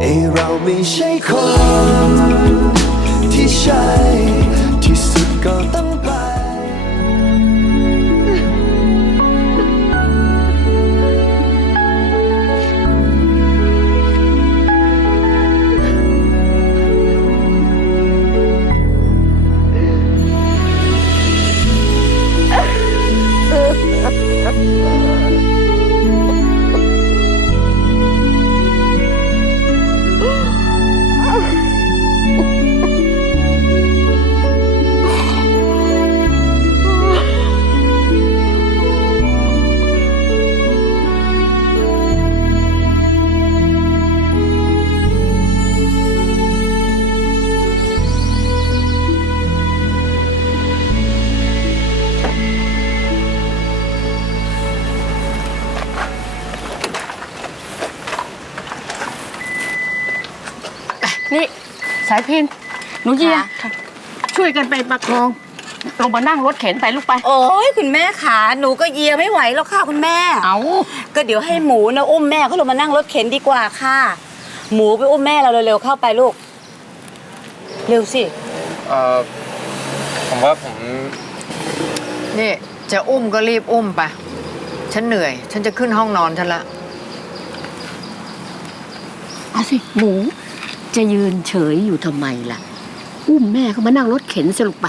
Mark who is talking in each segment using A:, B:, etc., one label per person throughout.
A: ไอเราไม่ใช่คน ที่ใช่ที่สุดก็ต้อง
B: สายพินหนูเยีย
C: ค่ะ
B: ช่วยกันไปประคองลงมานั่งรถเข็นไปลูกไป
C: โอ้ยคุณแม่ขาหนูก็เยียไม่ไหวแล้วค่ะคุณแม่
B: เอา
C: ก็เดี๋ยวให้หมูนะอุ้มแม่เขาลงมานั่งรถเข็นดีกว่าค่ะ หมูไปอุ้มแม่เราเร็วๆเข้าไปลูก เร็วสิ
D: เอ่อผมว่าผม
E: นี่จะอุ้มก็รีบอุ้มไปฉันเหนื่อย ฉันจะขึ้นห้องนอนฉันละ
B: เอาสิหนู จะยืนเฉยอยู่ทำไมล่ะ อุ้มแม่เขามานั่งรถเข็นสิลูกไป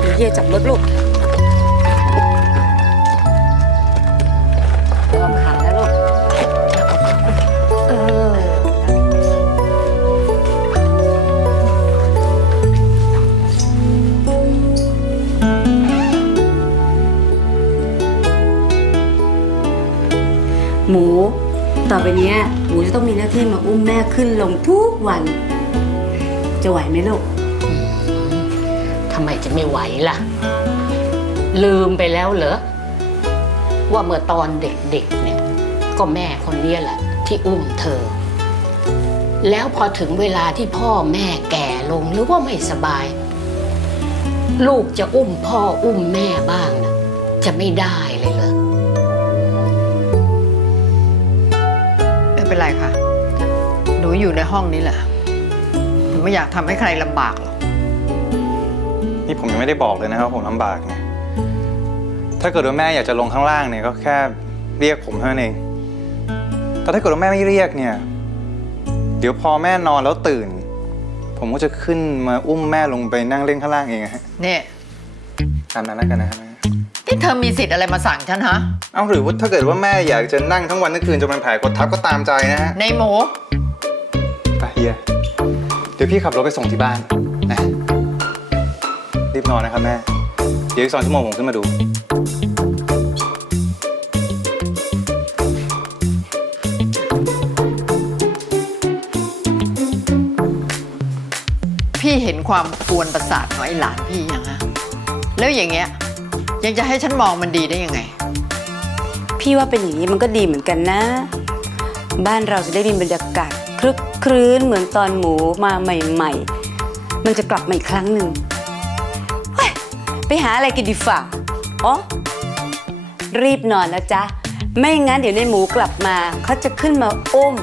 C: เยวเยียจับรถลูก ขึ้นลงทุกวัน จะไหวไหมลูก
B: ทำไมจะไม่ไหวล่ะ ลืมไปแล้วเหรอ ว่าเมื่อตอนเด็กๆเนี่ย ก็แม่คนเนี้ยแหละ ที่อุ้มเธอ แล้วพอถึงเวลาที่พ่อแม่แก่ลงหรือว่าไม่สบาย ลูกจะอุ้มพ่ออุ้มแม่บ้างนะจะไม่ได้เลยเหรอ
E: ไม่เป็นไรค่ะ หนูอยู่ในห้องนี้แหละหนูไม่อยากทำให้ใครลำบากหรอก
D: นี่ผมยังไม่ได้บอกเลยนะครับว่าผมลำบากเนี่ยถ้าเกิดว่าแม่อยากจะลงข้างล่างเนี่ยก็แค่เรียกผมเท่านั้นเอง แต่ถ้าเกิดว่าแม่ไม่เรียกเนี่ย เดี๋ยวพอแม่นอนแล้วตื่น ผมก็จะขึ้นมาอุ้มแม่ลงไปนั่งเล่นข้างล่างเองอะฮะ
E: เนี่ย
D: ตามนั้นแล้วกันนะครับแม่
E: นี่เธอมีสิทธิ์อะไรมาสั่งฉันฮะ
D: เอ้าหรือว่าถ้าเกิดว่าแม่อยากจะนั่งทั้งวันทั้งคืนจนเป็นแผลกดทับก็ตามใจนะฮะ
E: ในหมู
D: ไปเฮียเดี๋ยวพี่ขับรถไปส่งที่บ้านนะรีบนอนนะครับแม่ เดี๋ยวอีกสองชั่วโมงผมขึ้นมาดู
E: พี่เห็นความกวนประสาทของไอ้หลานพี่ยังฮะแล้วอย่างเงี้ย ยังจะให้ฉันมองมันดีได้ยังไง
C: พี่ว่าเป็นอย่างนี้มันก็ดีเหมือนกันนะ บ้านเราจะได้มีบรรยากาศค ลึกครื้นเหมือนตอนหมูมาใหม่ ๆ มันจะกลับมาอีกครั้งหนึ่งเฮ้ยไปหาอะไรกินดีฝ่าอ๋อรีบนอนนะจ๊ะ ไม่งั้นเดี๋ยวในหมูกลับมาเขาจะขึ้นมาอุ้ม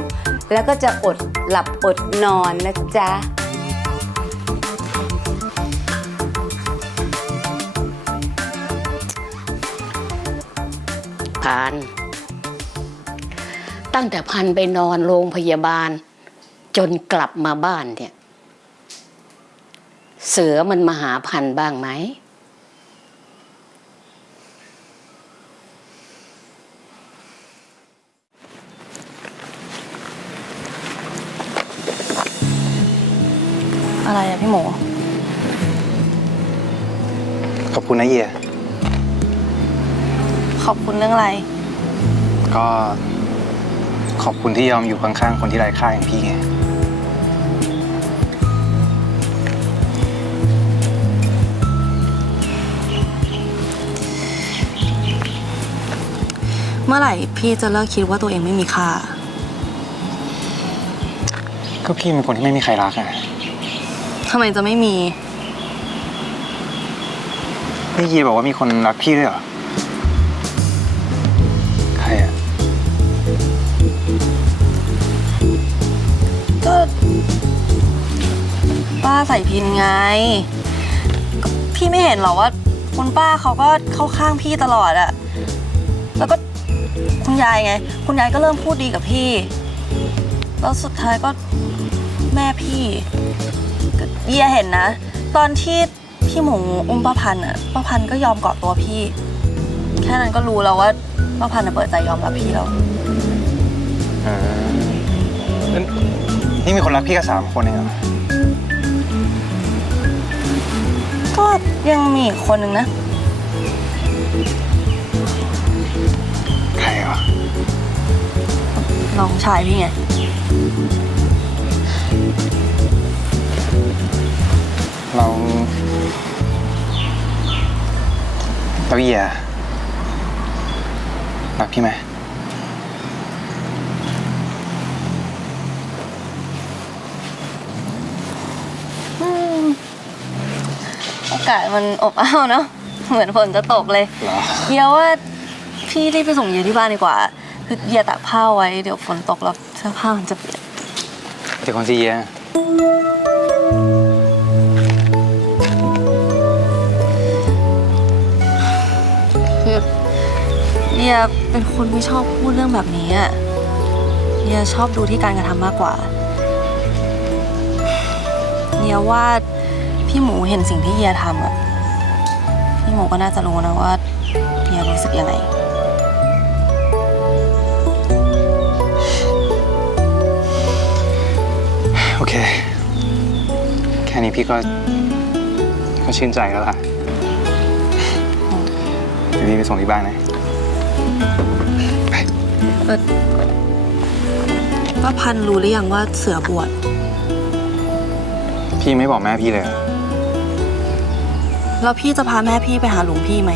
C: แล้วก็จะอดหลับอดนอนนะจ๊ะ
B: พันตั้งแต่พันไปนอนโรงพยาบาล จนกลับมาบ้านเนี่ย เสือมันมาหาพันบ้างไหม
F: อะไรอะพี่หมู
D: ขอบคุณนะเฮีย
F: ขอบคุณเรื่องอะไร
D: ก็ขอบคุณที่ยอมอยู่ข้างๆ คนที่ไร้ค่าอย่างพี่ไง
F: มื่อไหร่พี่จะเลิกคิดว่าตัวเองไม่มีค่า
D: ก็พี่เป็นคนที่ไม่มีใครรักอะ
F: ทำไมจะไม่มี
D: นี่ยีบอกว่ามีคนรักพี่ด้วยเหรอ ใครอะ
F: ก็ป้าใส่พินไงก็พี่ไม่เห็นเหรอว่า คุณป้าเขาก็เข้าข้างพี่ตลอดอะแล้วก็ คุณยายไง คุณยายก็เริ่มพูดดีกับพี่ แล้วสุดท้ายก็แม่พี่ก็เยียเห็นนะ ตอนที่พี่หมูอุ้มป้าพันธ์อะป้าพันธ์ก็ยอมเกาะตัวพี่ แค่นั้นก็รู้แล้วว่าป้าพันธ์น่ะเปิดใจยอมรับพี่แล้ว
D: อ่าแล้วนี่มีคนรักพี่แค่สามคนเองเหรอ
F: ก็ยังมีอีกคนนึงนะ น้องชายพี่ไง
D: เราเราเยียรักพี่ไหม
F: อากาศมันอบอ้าวเนาะ เหมือนฝนจะตกเลย
D: เหรอ
F: เยียว่าพี่รีบไปส่งเยียที่บ้านดีกว่า คือเยียตากผ้าไว้เดี๋ยวฝนตกแล้วเสื้อผ้ามันจะเปียก
D: เดี๋ยวคนที่เยีย
F: คือเยียเป็นคนไม่ชอบพูดเรื่องแบบนี้อะเยียชอบดูที่การกระทำมากกว่าเยียว่าพี่หมูเห็นสิ่งที่เยียทำอะพี่หมูก็น่าจะรู้นะว่าเยียรู้สึกยังไง
D: เค แค่นี้พี่ก็ ก็ชื่นใจแล้วล่ะเดี๋ยวพี่ไปส่งที่บ้านนะไป
F: เออป้าพันธุ์รู้หรือยังว่าเสือบวช
D: พี่ไม่บอกแม่พี่เลยเหรอ
F: แล้วพี่จะพาแม่พี่ไปหาหลวงพี่ไหม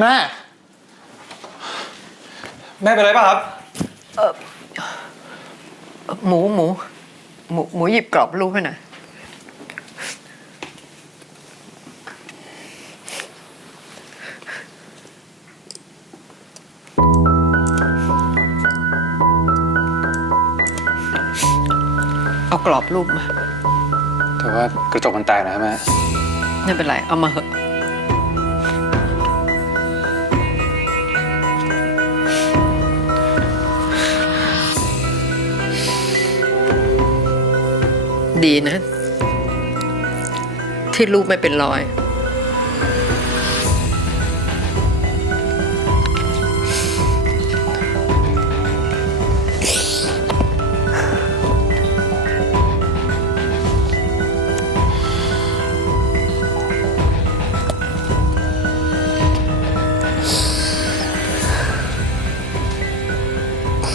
D: แม่ แม่เป็นไรป่ะครับ
E: หมูหมู หมูหมูหยิบกรอบรูปให้หน่อยเอากรอบรูปมา
D: แต่ว่ากระจกมันแตกนะครับแม่
E: ไม่เป็นไร เอามาเหอะ ดีนะ ที่รูปไม่เป็นรอย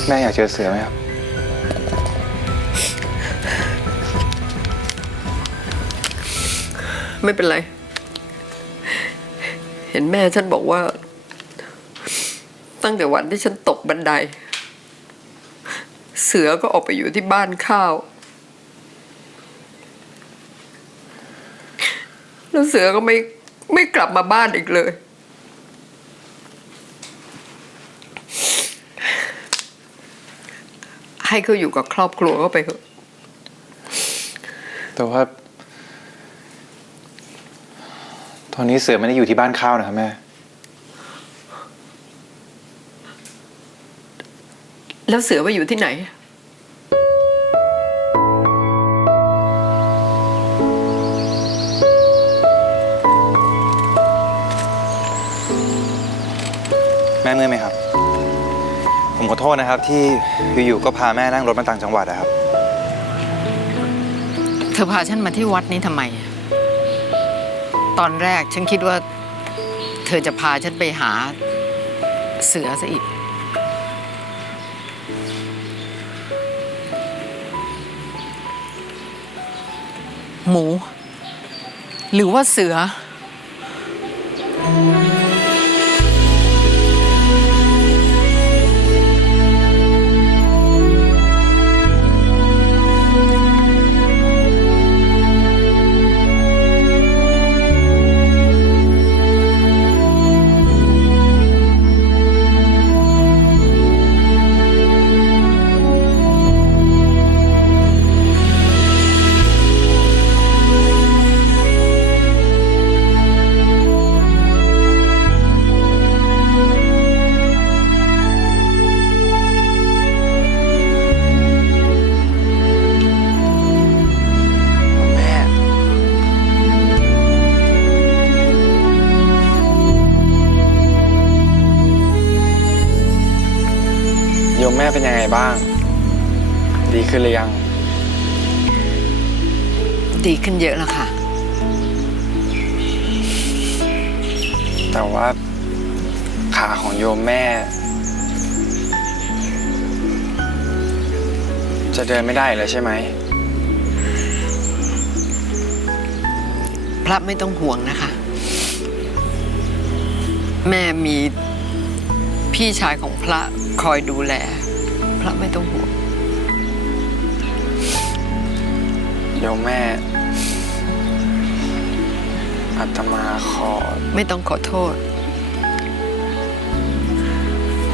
D: แม่อยากเจอเสือไหมครับ
E: ไม่เป็นไร เห็นแม่ฉันบอกว่า ตั้งแต่วันที่ฉันตกบันได เสือก็ออกไปอยู่ที่บ้านข้าว แล้วเสือก็ไม่ไม่กลับมาบ้านอีกเลย ให้เขาอยู่กับครอบครัวเขาไปเถอะ
D: แต่ว่า ตอนนี้เสือไม่ได้อยู่ที่บ้านข้าวนะครับแม่
E: แล้วเสือไปอยู่ที่ไหน
D: แม่เมื่อยไหมครับ ผมขอโทษนะครับ ที่อยู่ๆก็พาแม่นั่งรถมาต่างจังหวัดนะครับ
E: เธอพาฉันมาที่วัดนี้ทำไม ตอนแรกฉันคิดว่า เธอจะพาฉันไปหาเสือซะอีก หมู หรือว่าเสือ
G: ไงบ้าง ดีขึ้นหรือยัง
E: ดีขึ้นเยอะแล้วค่ะ
G: แต่ว่าขาของโยมแม่ จะเดินไม่ได้เลยใช่ไหม
E: พระไม่ต้องห่วงนะคะ แม่มีพี่ชายของพระคอยดูแล พระไม่ต้องห่วง
G: โยมแม่อาตมาขอ
E: ไม่ต้องขอโทษ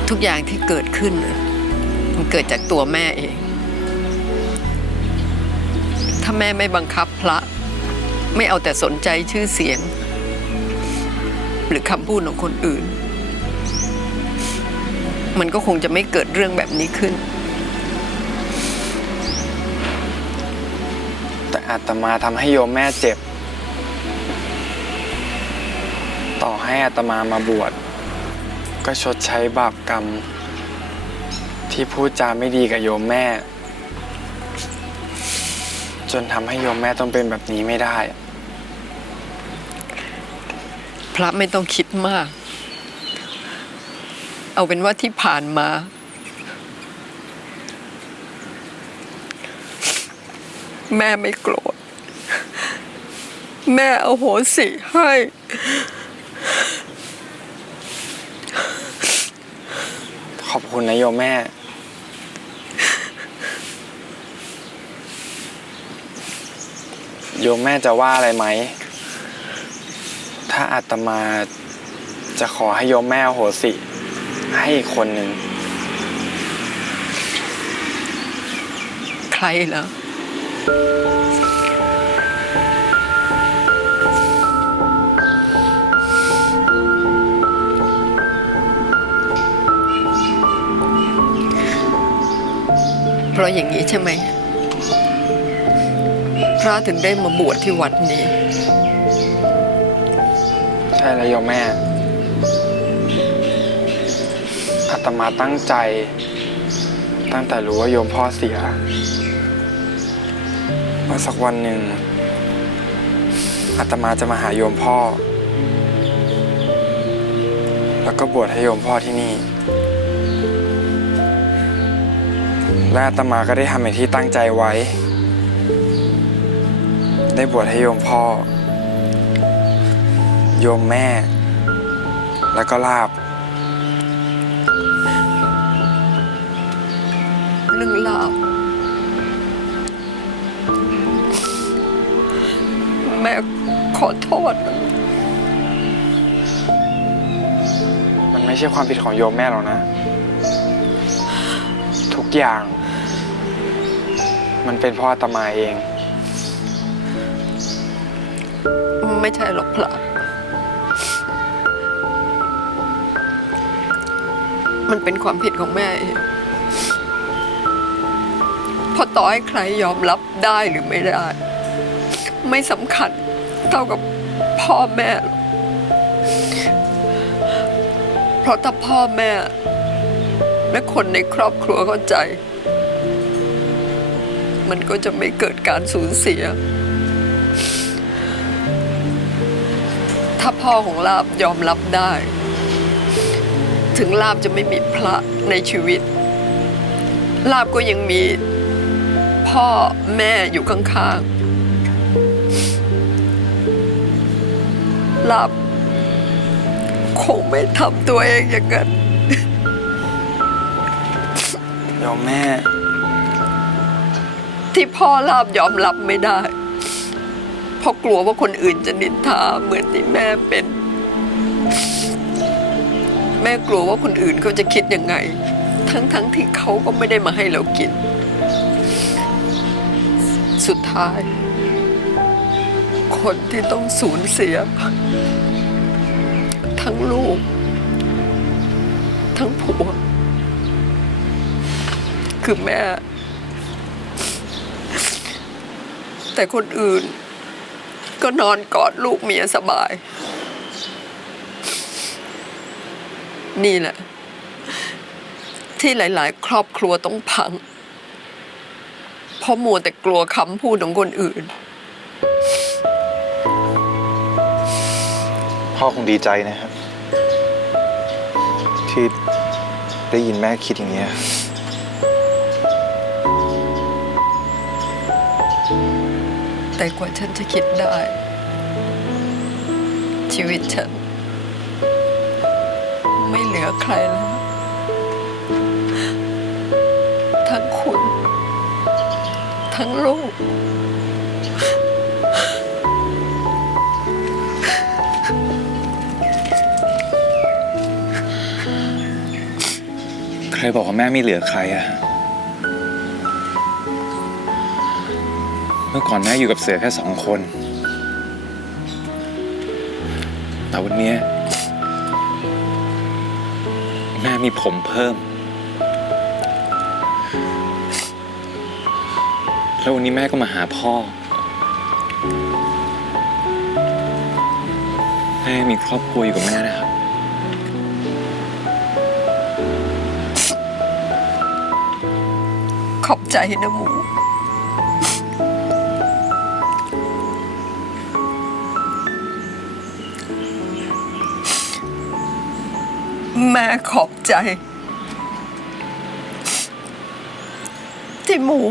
E: ทุกอย่างที่เกิดขึ้นน่ะมันเกิดจากตัวแม่เอง ถ้าแม่ไม่บังคับพระ ไม่เอาแต่สนใจชื่อเสียง หรือคำพูดของคนอื่น มันก็คงจะไม่เกิดเรื่องแบบนี้ขึ้น
G: แต่อาตมาทำให้โยมแม่เจ็บ ต่อให้อาตมามาบวชก็ชดใช้บาปกรรม ที่พูดจาไม่ดีกับโยมแม่ จนทำให้โยมแม่ต้องเป็นแบบนี้ไม่ได้
E: พระไม่ต้องคิดมาก เอาเป็นว่าที่ผ่านมา แม่ไม่โกรธ แม่เอาโหสิให้
G: ขอบคุณนะโยมแม่ โยมแม่จะว่าอะไรไหม ถ้าอาตมาจะขอให้โยมแม่อโหสิ ให้อีกคนหนึ่ง
E: ใครเหรอ เพราะอย่างนี้ใช่ไหม พระถึงได้มาบวชที่วัดนี้
G: ใช่แล้วโยมแม่ ตมาตั้งใจ ตั้งแต่รู้ว่าโยมพ่อเสียว่าสักวันหนึ่งอาตมาจะมาหาโยมพ่อ แล้วก็บวชให้โยมพ่อที่นี่ และอาตมาก็ได้ทำอย่างที่ตั้งใจไว้ ได้บวชให้โยมพ่อ โยมแม่ แล้วก็ลาบ
E: เรื่องราวแม่ขอโทษนะ
G: มันไม่ใช่ความผิดของโยมแม่หรอกนะ ทุกอย่าง มันเป็นเพราะอาตมาเอง
E: ไม่ใช่หรอกพระมันเป็นความผิดของแม่เอง เพราะต่อให้ใครยอมรับได้หรือไม่ได้ ไม่สำคัญเท่ากับพ่อแม่ เพราะถ้าพ่อแม่ และคนในครอบครัวเข้าใจ มันก็จะไม่เกิดการสูญเสีย ถ้าพ่อของลาบยอมรับได้ ถึงลาบจะไม่มีพระในชีวิตลาบก็ยังมี พ่อแม่อยู่ข้างๆลาบคงไม่ทำตัวเองอย่างนั้น
G: โยมแม่
E: ที่พ่อลาบยอมรับไม่ได้ เพราะกลัวว่าคนอื่นจะนินทาเหมือนที่แม่เป็น แม่กลัวว่าคนอื่นเขาจะคิดยังไง ทั้งๆทที่เขาก็ไม่ได้มาให้เรากิน สุดท้าย คนที่ต้องสูญเสีย ทั้งลูก ทั้งผัว คือแม่ แต่คนอื่น ก็นอนกอดลูกเมียสบาย นี่แหละ ที่หลาย ๆ ครอบครัวต้องพัง ราะมัวแต่กลัวคำพูดของคนอื่น
D: พ่อคงดีใจนะครับ ที่ได้ยินแม่คิดอย่างนี้ย
E: แต่กว่าฉันจะคิดได้ ชีวิตฉัน ไม่เหลือใครแล้ว ทั้งลูก
D: ใครบอกว่าแม่ไม่เหลือใครอะเมื่อก่อนแม่อยู่กับเสือแค่สองคน แต่วันนี้ แม่มีผมเพิ่ม แล้ววันนี้แม่ก็มาหาพ่อ แม่มีครอบครัวอยู่กับแม่นะครับ
E: ขอบใจนะหมู แม่ขอบใจ ที่หมู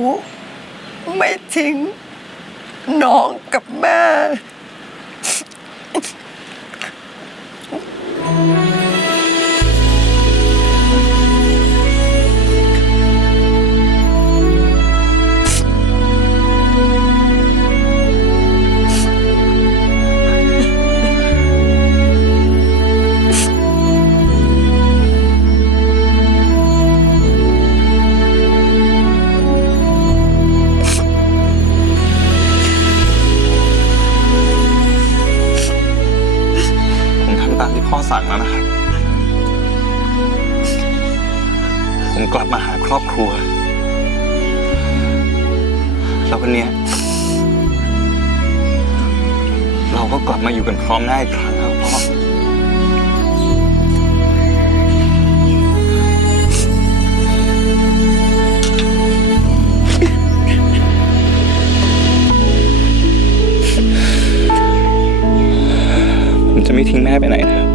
E: ไม่ทิ้งน้องกับแม่
D: ครัว แล้ววันเนี้ยเราก็กลับมาอยู่กันพร้อมหน้าอีกครั้งแล้วพ่อ ผมจะไม่ทิ้งแม่ไปไหนนะ